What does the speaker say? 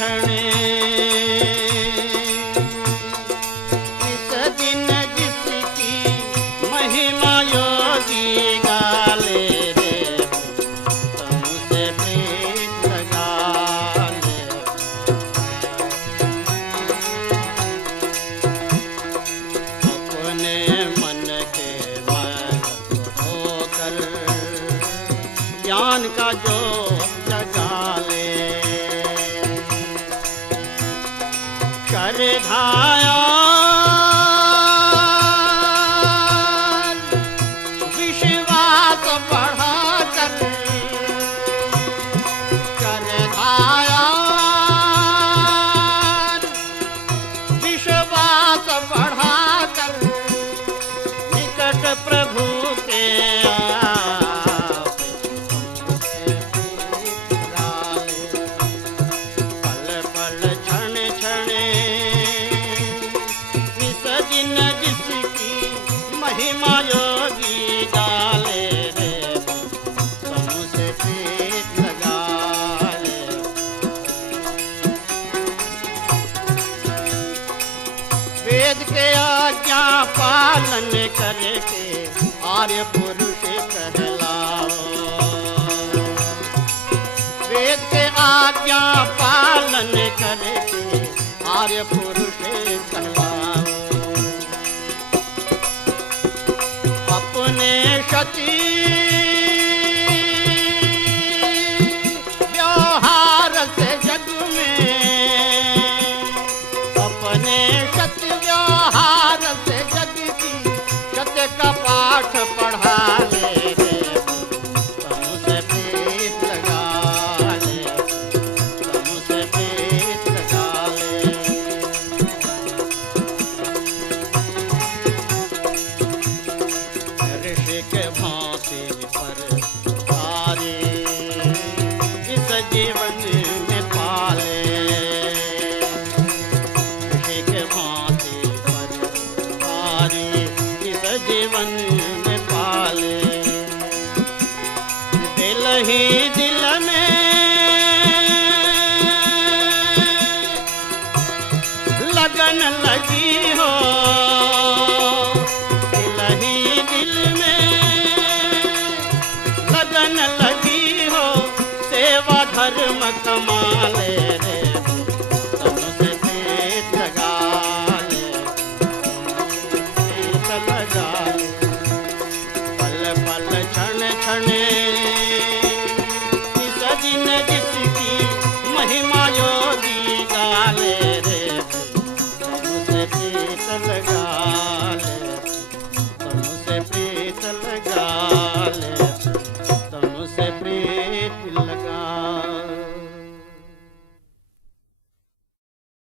क्षणे इस दिन जिसकी महिमा योगी गाले रे तुमसे प्रीत लगा ले। अपने मन के मन होकर ज्ञान का जो जगा ले। कर धाया विश्वास बढ़ाकर, कर धाया विश्वास बढ़ाकर निकट प्रभु के पल पल क्षण क्षणे इस दिन जिसकी महिमा योगी डाले रे तुमसे प्रीत लगा ले। वेद के आज्ञा पालन करके आर्य पुरुष कहलाओ। वेद के आज्ञा पालन करके आर्य पुरुष कहलाओ। अपने शची व्यवहार से जग में, अपने सत्य व्यवहार से जग की सत्य का पाठ पढ़ा ले रे तुमसे प्रीत लगा ले, तुमसे प्रीत लगा ले। ऋषि के भांति पर सारे इस जीवन में पाले। ऋषि के भांति पर सारे इस जीवन में पाले। दिल ही दिल में लगन लगी हो, दिल ही दिल में लगन लगी हो, सेवा धर्म कमा